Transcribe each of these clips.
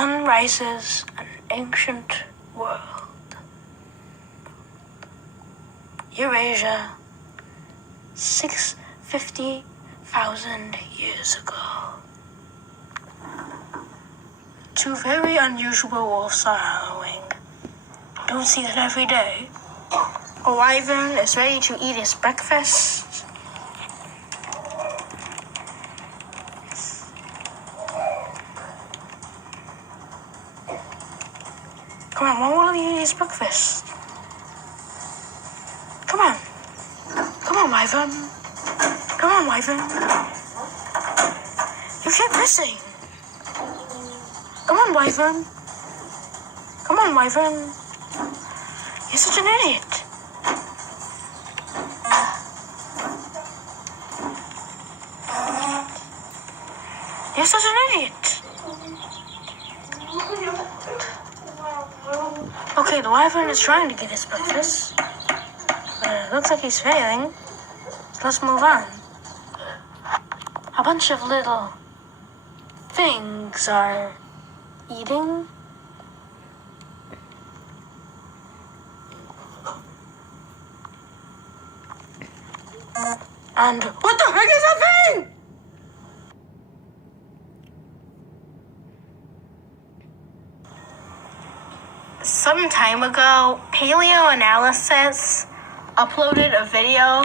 sun rises in an ancient world. Eurasia, 650,000 years ago. Two very unusual wolves are howling. Don't see that every day. A wyvern is ready to eat his breakfast. Come on, when will he eat his breakfast? Come on. Come on, wyvern. Come on, wyvern. You keep missing. Come on, wyvern. Come on, wyvern. You're such an idiot. You're such an idiot. Okay, the wyvern is trying to get his breakfast. But it looks like he's failing. So let's move on. A bunch of little things are eating. And what the heck is that thing? Some time ago, Paleo Analysis uploaded a video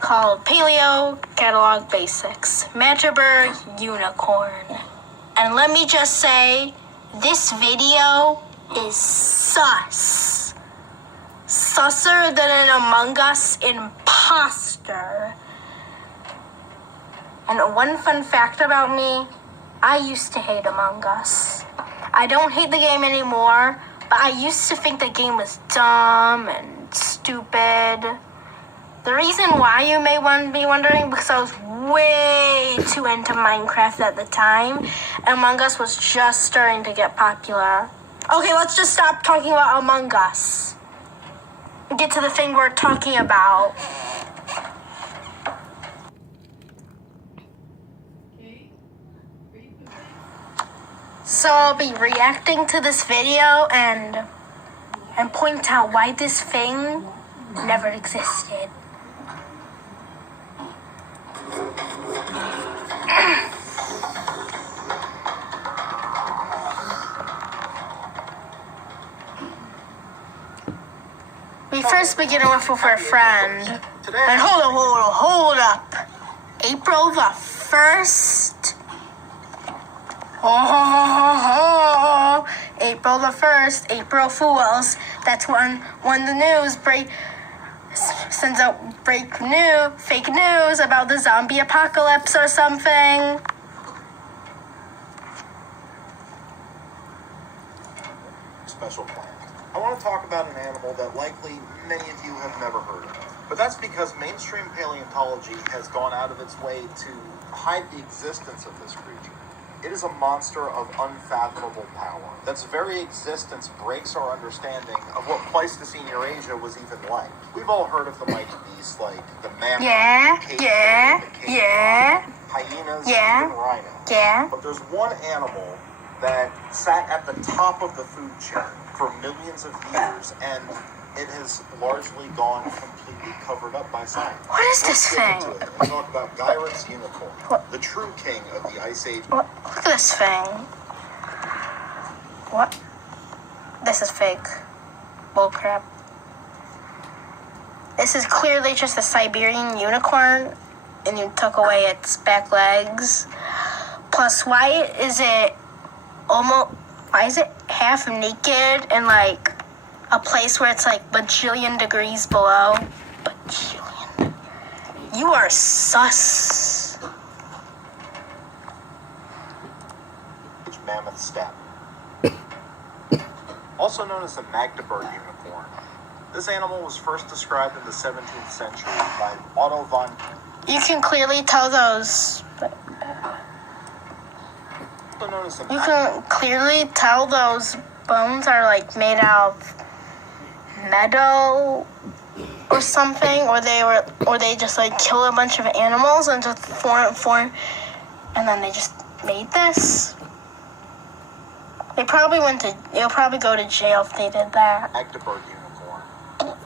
called Paleo Catalog Basics, Matterberg Unicorn. And let me just say, this video is sus. Susser than an Among Us imposter. And one fun fact about me, I used to hate Among Us. I don't hate the game anymore, but I used to think the game was dumb and stupid. The reason why you may be wondering, because I was way too into Minecraft at the time, and Among Us was just starting to get popular. Okay, let's just stop talking about Among Us. Get to the thing we're talking about. So I'll be reacting to this video and point out why this thing never existed. We first begin with our friend. And hold up. April the 1st. Oh, April the 1st, April Fools. That's when the news sends out fake news about the zombie apocalypse or something. Special plant. I want to talk about an animal that likely many of you have never heard of. But that's because mainstream paleontology has gone out of its way to hide the existence of this creature. It is a monster of unfathomable power. That's very existence breaks our understanding of what Pleistocene Eurasia was even like. We've all heard of the mighty beasts like the mammoth, hyenas, and rhinos. But there's one animal that sat at the top of the food chain for millions of years, and it has largely gone completely covered up by science. What is this thing? We talk about Jurrasic-o-Tron, the true king of the Ice Age. Look at this thing. What? This is fake. Bullcrap. This is clearly just a Siberian unicorn, and you took away its back legs. Plus, why is it half naked and like a place where it's like bajillion degrees below? Bajillion. You are sus. Mammoth steppe. Also known as the Magdeburg unicorn. This animal was first described in the 17th century by Otto von... You can clearly tell those... Also known as the You can clearly tell those bones are like made out of metal or something, or they just like kill a bunch of animals and just form, and then they just made this. You'll probably go to jail if they did that. Magdeburg unicorn.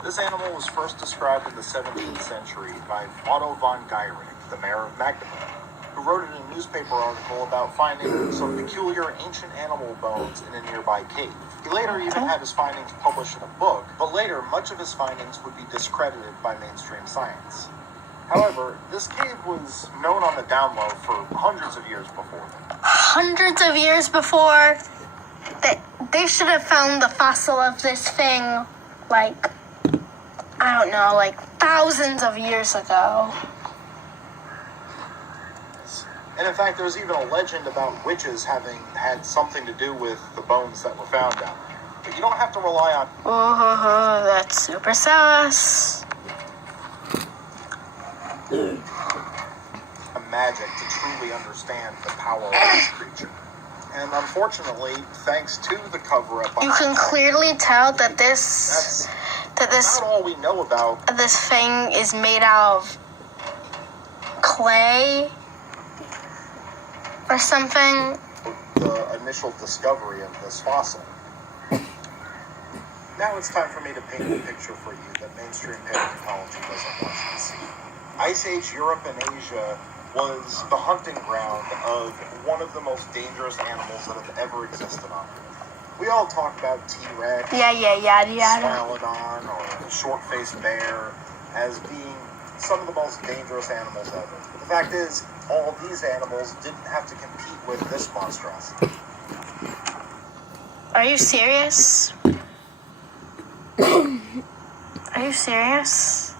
This animal was first described in the 17th century by Otto von Guericke, the mayor of Magdeburg, who wrote in a newspaper article about finding some peculiar ancient animal bones in a nearby cave. He later even had his findings published in a book, but later much of his findings would be discredited by mainstream science. However, this cave was known on the down low for hundreds of years before then. Hundreds of years before? They should have found the fossil of this thing, like, I don't know, like thousands of years ago. And in fact, there's even a legend about witches having had something to do with the bones that were found down there. But you don't have to rely on That's super sus. magic to truly understand the power of this creature. And unfortunately, thanks to the cover-up, you can clearly tell that this not all we know about this thing is made out of clay or something. the initial discovery of this fossil. Now it's time for me to paint a picture for you that mainstream paleontology doesn't want you to see. Ice Age Europe and Asia was the hunting ground of one of the most dangerous animals that have ever existed on Earth. We all talk about T-Rex, Smilodon, or the short-faced bear as being some of the most dangerous animals ever. But the fact is, all of these animals didn't have to compete with this monstrosity. Are you serious? Are you serious?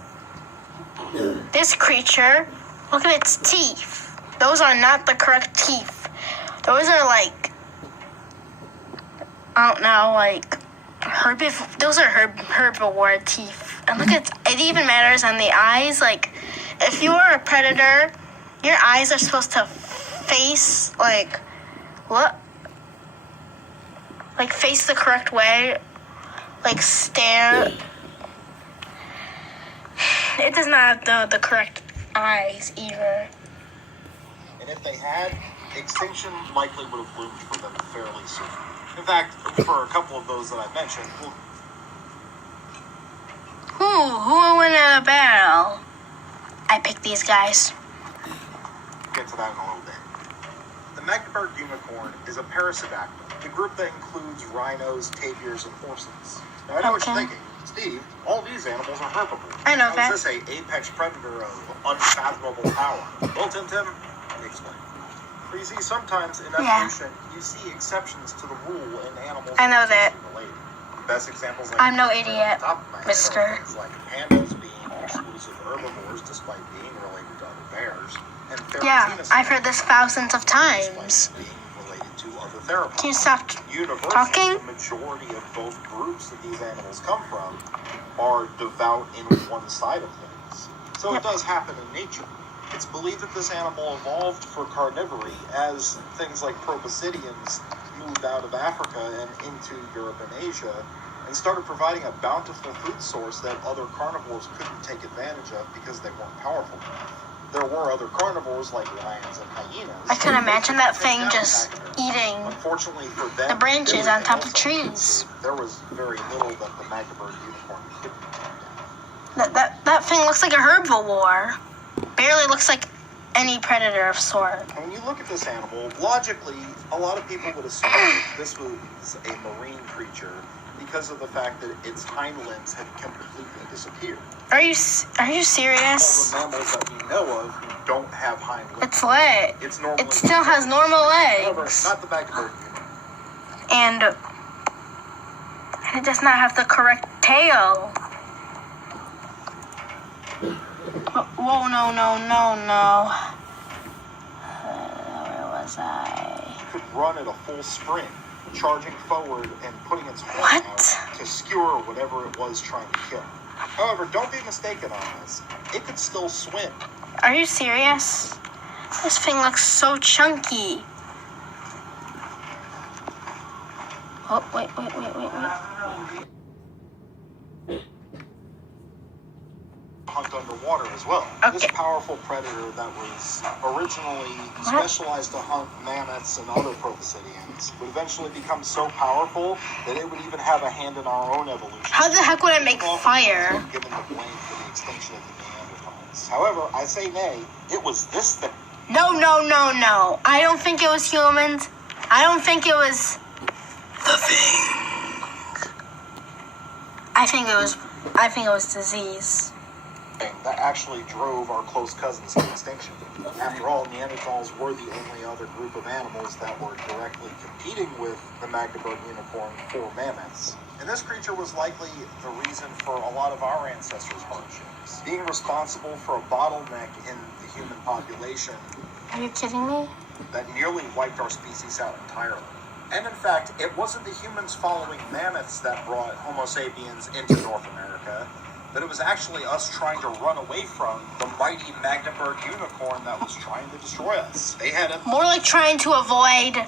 This creature, look at its teeth. Those are not the correct teeth. Those are like, I don't know, like those are herbivore teeth. And look at it even matters on the eyes. Like, if you are a predator, your eyes are supposed to face face the correct way, like stare. It does not have the correct eyes either. And if they had, extinction likely would have loomed for them fairly soon. In fact, for a couple of those that I mentioned, we'll Who will win in a battle? I picked these guys. get to that in a little bit. The Magdeburg unicorn is a parasitactyl, the group that includes rhinos, tapirs, and horses. Now, I know what you're thinking. Steve, all these animals are herbivores. I know that. How is this a apex predator of unfathomable power? Well, Tim, let me explain. For you see, sometimes in evolution, you see exceptions to the rule in animals. I know that. Related. The best examples I'm no idiot, mister. Are things like pandas being exclusive herbivores despite being related to other bears. And I've heard this thousands of times. Being related to other theropods. Can you stop Universally, talking? the majority of both groups that these animals come from are devout in one side of things. So it does happen in nature. It's believed that this animal evolved for carnivory as things like proboscideans moved out of Africa and into Europe and Asia and started providing a bountiful food source that other carnivores couldn't take advantage of because they weren't powerful enough. There were other carnivores like lions and hyenas. I can imagine that thing just eating Unfortunately for them, the branches on top of trees. there was very little that the Magdeburg unicorn couldn't take down. That thing looks like a herbivore. Barely looks like any predator of sort. And when you look at this animal, logically, a lot of people would assume that this was a marine creature because of the fact that its hind limbs had completely disappeared. Are you serious? All the mammals that we know of who don't have hind limbs. It's leg. It's normally. It still has normal However, legs. not the Magdeburg unicorn. And it does not have the correct tail. Whoa, no. Where was I? It could run at a full sprint, charging forward and putting its horn out to skewer whatever it was trying to kill. However, don't be mistaken on this. It could still swim. Are you serious? This thing looks so chunky. Oh, wait. hunt underwater as well. Okay. This powerful predator that was originally specialized to hunt mammoths and other proboscideans would eventually become so powerful that it would even have a hand in our own evolution. How the heck would it make fire? Given the blame for the extinction of the Neanderthals. However, I say nay, it was this thing. No. I don't think it was humans. I don't think it was the thing. I think it was disease. That actually drove our close cousins to extinction. After all, Neanderthals were the only other group of animals that were directly competing with the Magdeburg unicorn for mammoths. And this creature was likely the reason for a lot of our ancestors' hardships, being responsible for a bottleneck in the human population. Are you kidding me? That nearly wiped our species out entirely. And in fact, it wasn't the humans following mammoths that brought Homo sapiens into North America, but it was actually us trying to run away from the mighty Magdeburg unicorn that was trying to destroy us. They had a... More like trying to avoid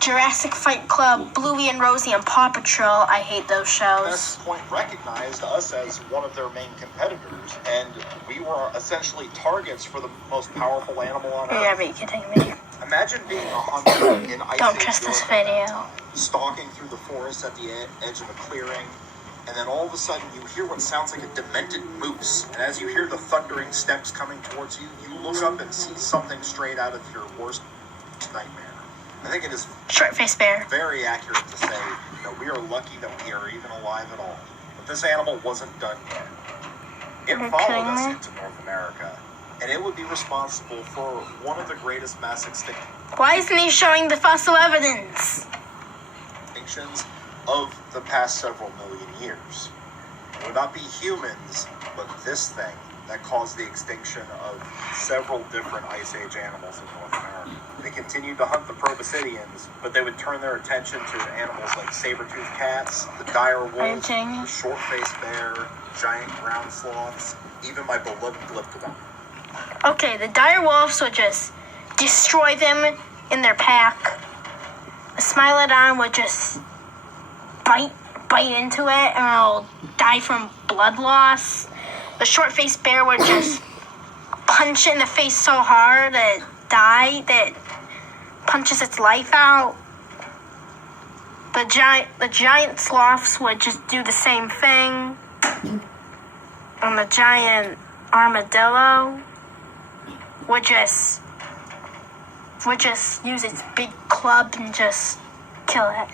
Jurassic Fight Club, Bluey and Rosie, and Paw Patrol. I hate those shows. At this point, recognized us as one of their main competitors, and we were essentially targets for the most powerful animal on Earth. You're never kidding me. Imagine being a hunter in Ice Don't Age trust this Europe at that video. time, stalking through the forest at the edge of a clearing, and then all of a sudden you hear what sounds like a demented moose. And as you hear the thundering steps coming towards you, you look up and see something straight out of your worst nightmare. I think it is Short-faced bear. very accurate to say that we are lucky that we are even alive at all. But this animal wasn't done yet. It Are you followed kidding us me? into North America, and it would be responsible for one of the greatest mass extinctions Why isn't he showing the fossil evidence? of the past several million years. It would not be humans, but this thing that caused the extinction of several different Ice Age animals in North America. They continued to hunt the proboscideans, but they would turn their attention to animals like saber-toothed cats, the dire wolf, Are you kidding me? the short-faced bear, giant ground sloths, even my beloved glyptodon. Okay, the dire wolves would just destroy them in their pack. The Smilodon would just bite into it and it'll die from blood loss. The short-faced bear would just punch it in the face so hard that it punches its life out. The giant sloths would just do the same thing. And the giant armadillo would just use its big club and just kill it.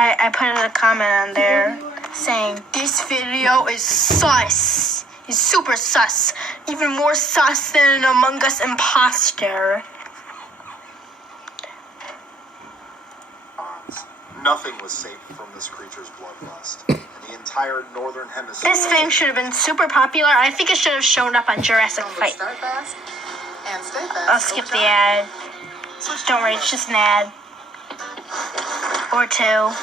I put a comment on there saying this video is sus. It's super sus. Even more sus than an Among Us imposter. Nothing was safe from this creature's bloodlust. And the entire northern hemisphere. This thing should have been super popular. I think it should have shown up on Jurassic Fight. Start fast and stay fast. I'll skip the ad. Don't worry, it's just an ad. Or two.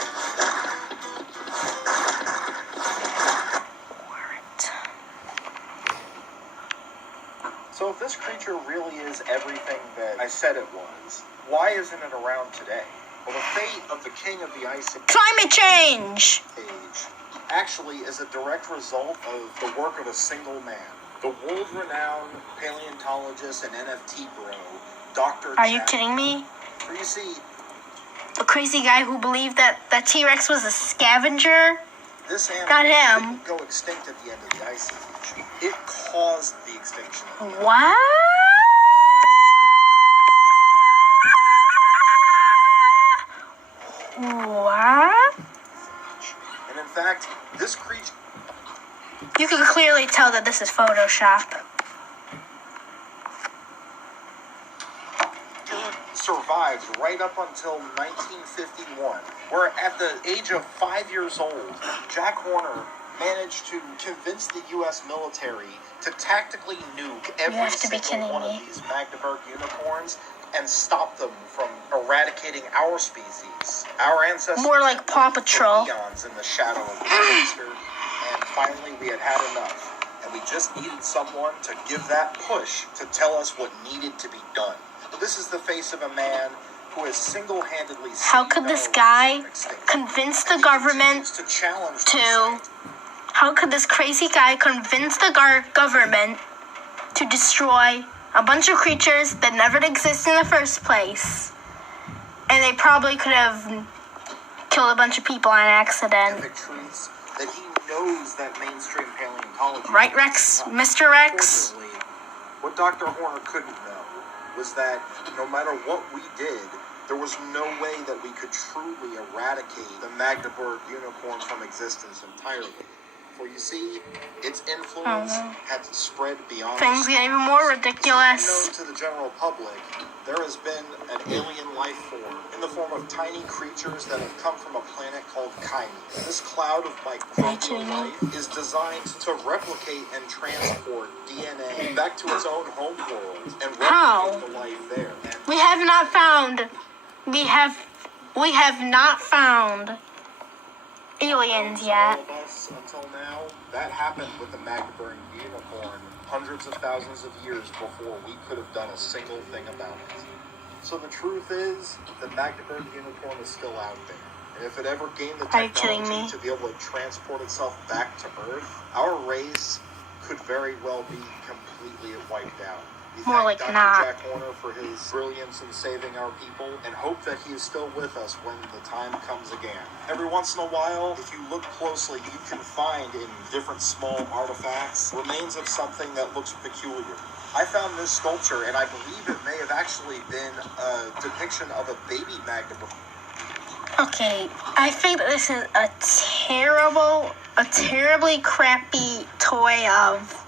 So if this creature really is everything that I said it was, why isn't it around today? Well, the fate of the king of the Ice Climate change! Age actually is a direct result of the work of a single man. The world-renowned paleontologist and NFT bro, Dr. Are you kidding me? For you see, The crazy guy who believed that T-Rex was a scavenger? this animal Not him. didn't go extinct at the end of the Ice Age. It caused the extinction of the What? What? And in fact, this creature You can clearly tell that this is Photoshop. survived right up until 1951, where at the age of 5 years old, Jack Horner managed to convince the U.S. military to tactically nuke every have to be single kidding one me. of these Magdeburg unicorns and stop them from eradicating our species. Our ancestors More like Paw for Patrol. eons in the shadow of this monster, and finally we had had enough. And we just needed someone to give that push to tell us what needed to be done. This is the face of a man who has single-handedly How could this guy convince the government to challenge to... How could this crazy guy convince the government to destroy a bunch of creatures that never existed in the first place? And they probably could have killed a bunch of people on accident. Truths that he knows that mainstream paleontology... Right, Rex? Mr. Rex? What Dr. Horner couldn't know was that no matter what we did, there was no way that we could truly eradicate the Magdeburg unicorn from existence entirely. For you see, its influence had spread beyond... Things get even more ridiculous. Known to the general public, there has been an alien life form in the form of tiny creatures that have come from a planet called Kyme. This cloud of microbial life is designed to replicate and transport DNA back to its own home world and replicate the life there. And We have not found aliens yet. all of us until now, that happened with the Magdeburg unicorn hundreds of thousands of years before we could have done a single thing about it. So the truth is, the Magdeburg unicorn is still out there. And if it ever gained the Are you kidding technology me? to be able to transport itself back to Earth, our race could very well be completely wiped out. We More thank like Dr. not. Jack Horner for his brilliance in saving our people and hope that he is still with us when the time comes again. Every once in a while, if you look closely, you can find in different small artifacts remains of something that looks peculiar. I found this sculpture, and I believe it may have actually been a depiction of a baby Magdeburg. Okay, I think this is a terribly crappy toy of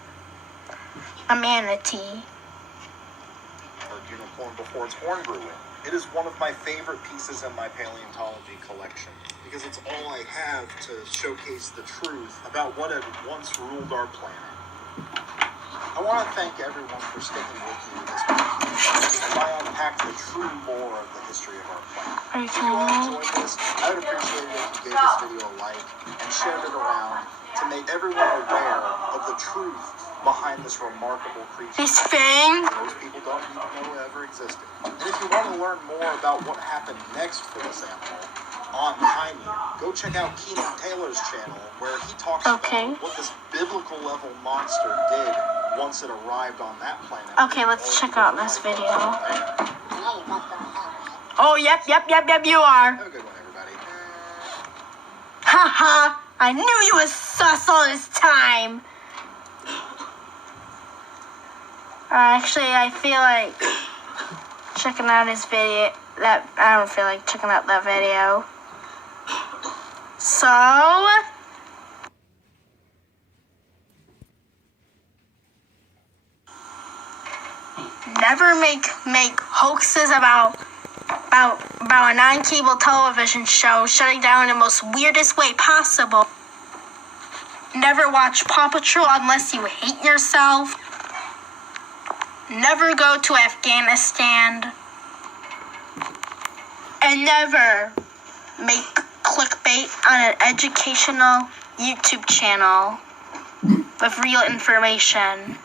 a manatee. Unicorn before its horn grew in. It is one of my favorite pieces in my paleontology collection because it's all I have to showcase the truth about what had once ruled our planet. I want to thank everyone for sticking with me this week as I unpack the true lore of the history of our planet. If you all enjoyed this, I would appreciate it if you gave this video a like and shared it around to make everyone aware of the truth behind this remarkable creature. This thing? Most people don't even know it ever existed. And if you want to learn more about what happened next for this animal on Kyme, go check out Keenan Taylor's channel where he talks about what this biblical level monster did once it arrived on that planet. Okay, let's check out this video. Oh, yep, you are. Have a good one, everybody. Haha, I knew you was sus all this time. Actually, I feel like checking out his video. I don't feel like checking out that video. So, never make hoaxes about a non-cable television show shutting down in the most weirdest way possible. Never watch Paw Patrol unless you hate yourself. Never go to Afghanistan. And never make clickbait on an educational YouTube channel with real information.